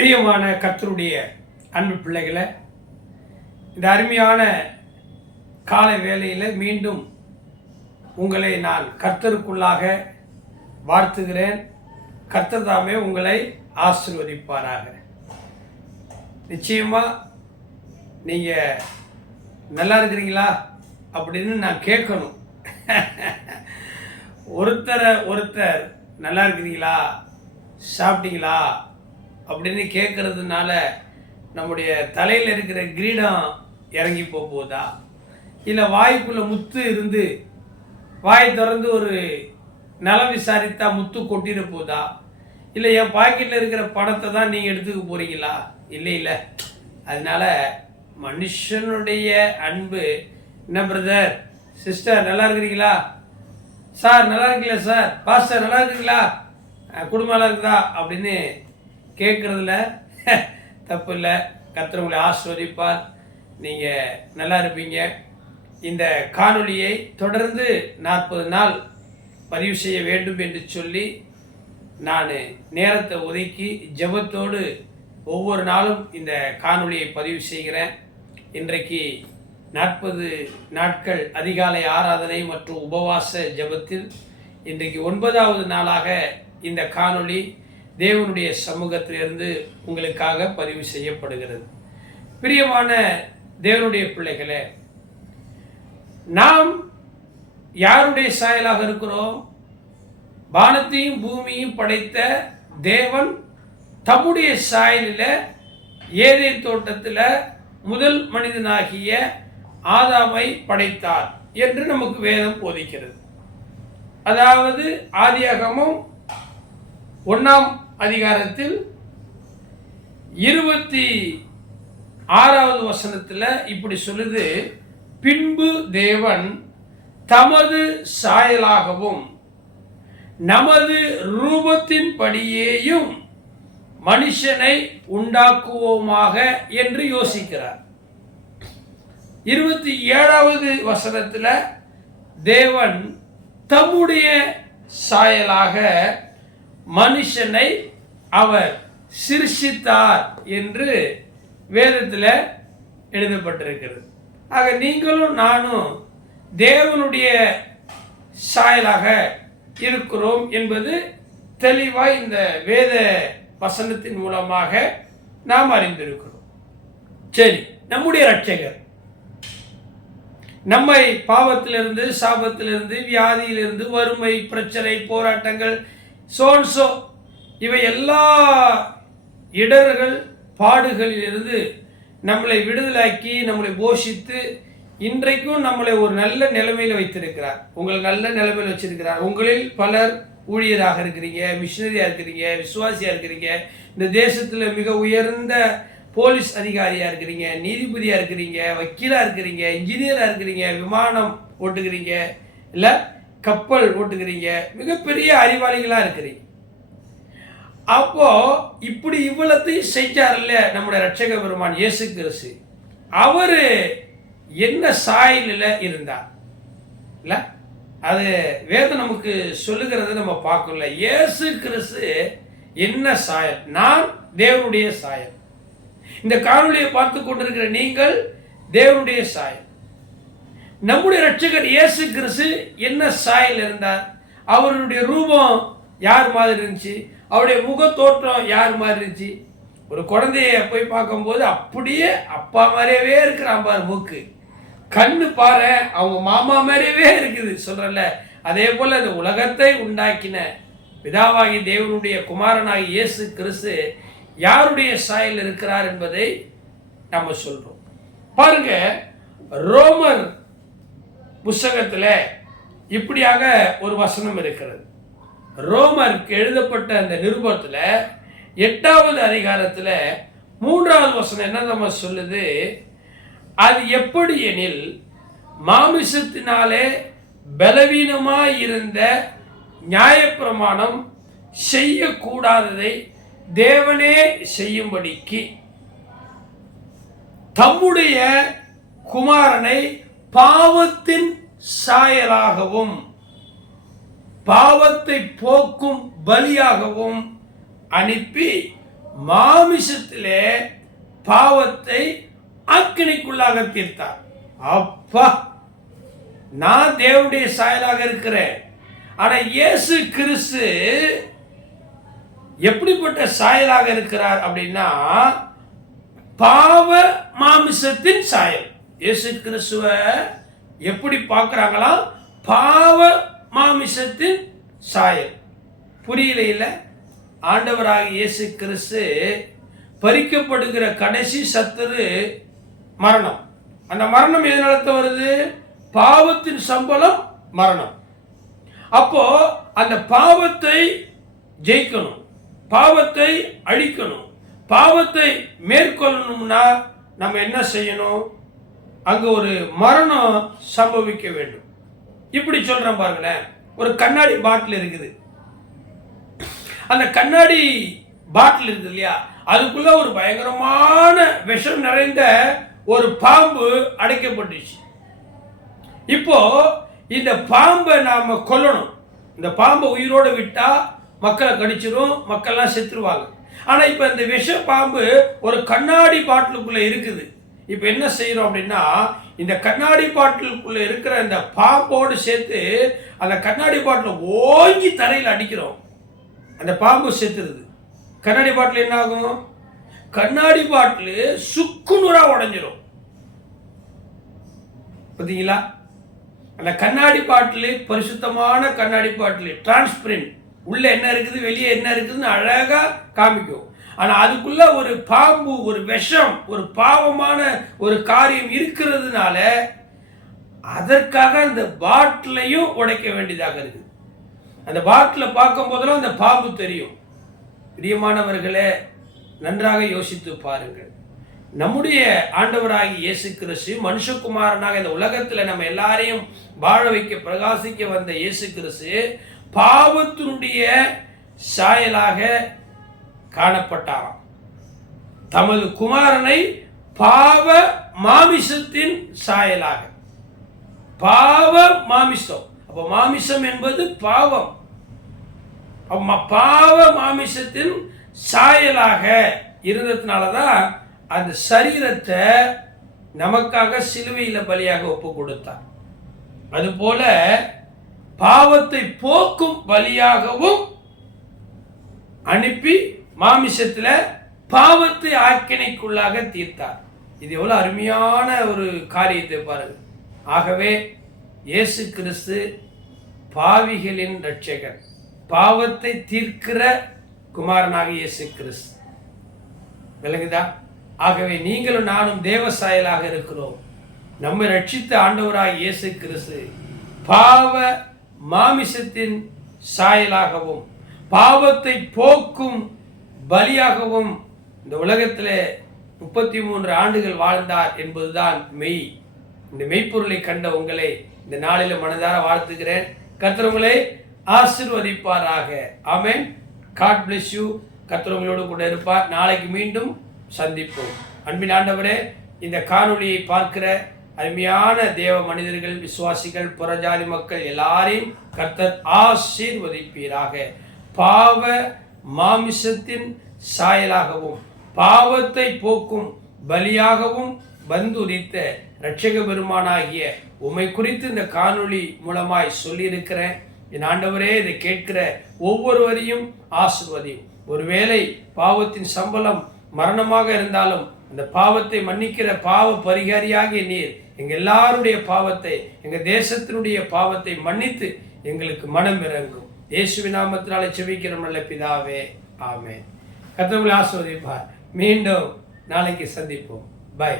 பிரியமான கர்த்தருடைய அன்பு பிள்ளைகளை, இந்த அருமையான காலை வேளையில் மீண்டும் உங்களை நான் கர்த்தருக்குள்ளாக வாழ்த்துகிறேன். கர்த்தர் தாமே உங்களை ஆசீர்வதிப்பாராக. நிச்சயமாக நீங்கள் நல்லா இருக்கிறீங்களா அப்படின்னு நான் கேட்கணும். ஒருத்தர் நல்லா இருக்கிறீங்களா, சாப்பிட்டீங்களா அப்படின்னு கேட்கறதுனால நம்முடைய தலையில் இருக்கிற கிரீடம் இறங்கி போகுதா, இல்லை வாய்க்குள்ள முத்து இருந்து வாய் திறந்து ஒரு நலம் விசாரித்தா முத்து கொட்டிட போதா, இல்லை என் பாக்கெட்டில் இருக்கிற பணத்தை தான் நீங்கள் எடுத்துக்க போகிறீங்களா? இல்லை. அதனால மனுஷனுடைய அன்பு என்ன பிரதர் சிஸ்டர் நல்லா இருக்கிறீங்களா, சார் நல்லா இருக்கீங்களா, சார் பாஸ்டர் நல்லா இருக்கிறீங்களா, குடும்பம் நல்லா இருக்குதா அப்படின்னு கேட்குறதுல தப்பு இல்லை. கர்த்தர் உங்களை ஆசீர்வதிப்பார். நீங்கள் நல்லா இருப்பீங்க. இந்த காணொளியை தொடர்ந்து 40 நாள் பதிவு செய்ய வேண்டும் என்று சொல்லி நான் நேரத்தை ஒதுக்கி ஜெபத்தோடு ஒவ்வொரு நாளும் இந்த காணொளியை பதிவு செய்கிறேன். இன்றைக்கு 40 நாட்கள் அதிகாலை ஆராதனை மற்றும் உபவாச ஜெபத்தில் இன்றைக்கு 9வது நாளாக இந்த காணொளி தேவனுடைய சமூகத்திலிருந்து உங்களுக்காக பதிவு செய்யப்படுகிறது. பிரியமான தேவனுடைய பிள்ளைகளே, நாம் யாருடைய சாயலாக இருக்கிறோம்? வானத்தையும் பூமியும் படைத்த தேவன் தம்முடைய சாயலில் ஏதேன் தோட்டத்தில் முதல் மனிதனாகிய ஆதாமை படைத்தார் என்று நமக்கு வேதம் போதிக்கிறது. அதாவது ஆதியாகமம் 1ஆம் அதிகாரத்தில் 26வது வசனத்தில் இப்படி சொல்லுது, பின்பு தேவன் தமது சாயலாகவும் நமது ரூபத்தின்படியேயும் மனுஷனை உண்டாக்குவோமாக என்று யோசிக்கிறார். 27வது வசனத்தில் தேவன் தம்முடைய சாயலாக மனுஷனை அவர் சிருஷ்டித்தார் என்று வேதத்தில் எழுதப்பட்டிருக்கிறது. ஆக நீங்களும் நானும் தேவனுடைய சாயலாக இருக்கிறோம் என்பது தெளிவாய் இந்த வேத வசனத்தின் மூலமாக நாம் அறிந்திருக்கிறோம். சரி, நம்முடைய இரட்சகர் நம்மை பாவத்திலிருந்து, சாபத்திலிருந்து, வியாதியிலிருந்து, வறுமை, பிரச்சனை, போராட்டங்கள், சோன்சோ இவை எல்லா இடர்கள் பாடுகளிலிருந்து நம்மளை விடுதலாக்கி நம்மளை போஷித்து இன்றைக்கும் நம்மளை ஒரு நல்ல நிலைமையில் வைத்திருக்கிறார். உங்களை நல்ல நிலைமையில் வச்சிருக்கிறார். உங்களில் பலர் ஊழியராக இருக்கிறீங்க, மிஷினரியாக இருக்கிறீங்க, விசுவாசியாக இருக்கிறீங்க, இந்த தேசத்தில் மிக உயர்ந்த போலீஸ் அதிகாரியாக இருக்கிறீங்க, நீதிபதியாக இருக்கிறீங்க, வக்கீலாக இருக்கிறீங்க, இன்ஜினியராக இருக்கிறீங்க, விமானம் ஓட்டுக்கிறீங்க, இல்லை கப்பல் ஓட்டுக்கிறீங்க, மிகப்பெரிய அறிவாளிகளாக இருக்கிறீங்க. அப்போ இப்படி இவ்வளத்தையும் செஞ்சார்ல நம்முடைய இரட்சக பெருமான் இயேசு கிறிஸ்து. அவரு என்ன சாயலில் இருந்தார் இல்லை, அது வேதம் நமக்கு சொல்லுகிறத நம்ம பார்க்கல. இயேசு கிறிஸ்து என்ன சாயல்? நான் தேவனுடைய சாயல். இந்த காணொலியை பார்த்து கொண்டிருக்கிற நீங்கள் தேவனுடைய சாயல். நம்முடைய இரட்சகர் இயேசு கிறிஸ்து என்ன சாயல் இருந்தார்? அவருடைய ரூபம் யார் மாதிரி இருந்துச்சு? அவருடைய முக தோற்றம் யார் மாதிரி இருந்துச்சு? ஒரு குழந்தைய போய் பார்க்கும்போது அப்படியே அப்பா மாதிரியவே இருக்கிறான் பாரு, மூக்கு, கண்ணு பாரு அவங்க மாமா மாதிரியவே இருக்குது சொல்றல. அதே போல இந்த உலகத்தை உண்டாக்கின பிதாவாகி தேவனுடைய குமாரனாகி இயேசு கிறிஸ்து யாருடைய சாயல் இருக்கிறார் என்பதை நம்ம சொல்றோம். பாருங்க, ரோமர் புஸ்தகத்தில் இப்படியாக ஒரு வசனம் இருக்கிறது. ரோமருக்கு எழுதப்பட்ட அந்த நிருபத்தில் 8வது அதிகாரத்தில் 3வது வசனம் என்ன நம்ம சொல்லுது? அது எப்படி எனில், மாமிசத்தினாலே பலவீனமாய் இருந்த நியாயப்பிரமாணம் செய்யக்கூடாததை தேவனே செய்யும்படிக்கு தம்முடைய குமாரனை பாவத்தின் சாயலாகவும் பாவத்தை போக்கும் பலியாகவும் அனுப்பி மாமிசத்திலே பாவத்தை அக்கினிக்குள்ளாக தீர்த்தார். அப்பா, நான் தேவனுடைய சாயலாக இருக்கிறேன். ஆனா இயேசு கிறிஸ்து எப்படிப்பட்ட சாயலாக இருக்கிறார் அப்படின்னா, பாவ மாமிசத்தின் சாயல். இயேசு கிறிஸ்துவ எப்படி பார்க்கிறாங்களா? பாவ மாமிசத்தின் சாயல். புரியல இல்ல? ஆண்டவராக இயேசு கிறிஸ்து பறிக்கப்படுகிற கடைசி சத்துரு மரணம். அந்த மரணம் எதனால வருது? பாவத்தின் சம்பளம் மரணம். அப்போ அந்த பாவத்தை ஜெயிக்கணும், பாவத்தை அழிக்கணும், பாவத்தை மேற்கொள்ளணும்னா நம்ம என்ன செய்யணும்? அங்க ஒரு மரணம் சம்பவிக்க வேண்டும். இப்படி சொல்றேன் பாருங்களேன். ஒரு கண்ணாடி பாட்டில் இருக்குது. அந்த கண்ணாடி பாட்டில் இருக்குது இல்லையா, அதுக்குள்ள ஒரு பயங்கரமான விஷம் நிறைந்த ஒரு பாம்பு அடைக்கப்பட்டுச்சு. இப்போ இந்த பாம்பை நாம கொல்லணும். இந்த பாம்பை உயிரோட விட்டா மக்களை கடிச்சிடும், மக்கள்லாம் செத்துருவாங்க. ஆனா இப்ப இந்த விஷ பாம்பு ஒரு கண்ணாடி பாட்டிலுக்குள்ள இருக்குது. இப்ப என்ன செய்யறோம் அப்படின்னா, இந்த கண்ணாடி பாட்டிலுக்குள்ள இருக்கிற இந்த பாம்போடு சேர்த்து அந்த கண்ணாடி பாட்டில் ஓங்கி தரையில் அடிக்கிறோம். அந்த பாம்பு செத்துருது. கண்ணாடி பாட்டில் என்ன ஆகும்? கண்ணாடி பாட்டில் சுக்குநூறா உடைஞ்சிரும். பார்த்தீங்களா? அந்த கண்ணாடி பாட்டில் பரிசுத்தமான கண்ணாடி பாட்டில் டிரான்ஸ்பரண்ட், உள்ள என்ன இருக்குது வெளியே என்ன இருக்குதுன்னு அழகா காமிக்கும். ஆனா அதுக்குள்ள ஒரு பாம்பு, ஒரு விஷம், ஒரு பாவமான ஒரு காரியம் இருக்கிறதுனால அதற்காக அந்த பாட்டிலையும் உடைக்க வேண்டியதாக இருக்குது. அந்த பாட்டில பார்க்கும் போதெல்லாம் அந்த பாம்பு தெரியும். பிரியமானவர்களே, நன்றாக யோசித்து பாருங்கள். நம்முடைய ஆண்டவராகி இயேசு கிறிஸ்து மனுஷகுமாரனாக இந்த உலகத்தில் நம்ம எல்லாரையும் வாழ வைக்க பிரகாசிக்க வந்த இயேசு கிறிஸ்து பாவத்தினுடைய சாயலாக காணப்பட்டாராம். தமது குமாரனை பாவ மாமிசத்தின் சாயலாக. பாவ மாமிசம். அப்ப மாமிசம் என்பது பாவம். பாவ மாமிசத்தின் சாயலாக இருந்ததுனாலதான் அந்த சரீரத்தை நமக்காக சிலுவையில் பலியாக ஒப்பு கொடுத்தார். அதுபோல பாவத்தை போக்கும் பலியாகவும் அனுப்பி மாமிசத்துல பாவத்தை ஆக்கினைக்குள்ளாக தீர்த்தார். இது எவ்வளவு அருமையான ஒரு காரியத்தை பாருங்க. ஆகவே இயேசு கிறிஸ்து பாவிகளின் இரட்சகர், பாவத்தை தீர்க்கிற குமாரனாக இயேசு கிறிஸ்து. விளங்குதா? ஆகவே நீங்களும் நானும் தேவ சாயலாக இருக்கிறோம். நம்மை ரட்சித்த ஆண்டவராக இயேசு கிறிஸ்து பாவ மாமிசத்தின் சாயலாகவும் பாவத்தை போக்கும் பலியாகவும் இந்த உலகத்தில் 33 ஆண்டுகள் வாழ்ந்தார் என்பதுதான் மெய். இந்த மெய்ப்பொருளை கண்ட உங்களை இந்த நாளில் மனதார வாழ்த்துகிறேன். கர்த்தர் உங்களை ஆசீர்வதிப்பாராக. ஆமென். God bless you. கர்த்தர் உங்களோடு கூட இருப்பார். நாளைக்கு மீண்டும் சந்திப்போம். அன்பின் ஆண்டவரே, இந்த காணொளியை பார்க்கிற அருமையான தேவ மனிதர்கள், விசுவாசிகள், புறஜாதி மக்கள் எல்லாரையும் கர்த்தர் ஆசீர்வதிப்பீராக. பாவ மாமிசத்தின் சாயலாகவும் பாவத்தை போக்கும் பலியாகவும் வந்துரித்த இரட்சக பெருமானாகிய உம்மை குறித்து இந்த காணொளி மூலமாய் சொல்லியிருக்கிறேன். என் ஆண்டவரே, இதை கேட்கிற ஒவ்வொருவரையும் ஆசீர்வதியும். ஒருவேளை பாவத்தின் சம்பளம் மரணமாக இருந்தாலும் அந்த பாவத்தை மன்னிக்கிற பாவ பரிகாரியாகிய நீர் எங்க எல்லாருடைய பாவத்தை, எங்க தேசத்தினுடைய பாவத்தை மன்னித்து எங்களுக்கு மனம் இறங்கும். இயேசுவின் நாமத்தினாலே செபிக்கிறோம் நல்ல பிதாவே. ஆமென். கர்த்தர் உங்களை ஆசீர்வதிப்பார். மீண்டும் நாளைக்கு சந்திப்போம். பை.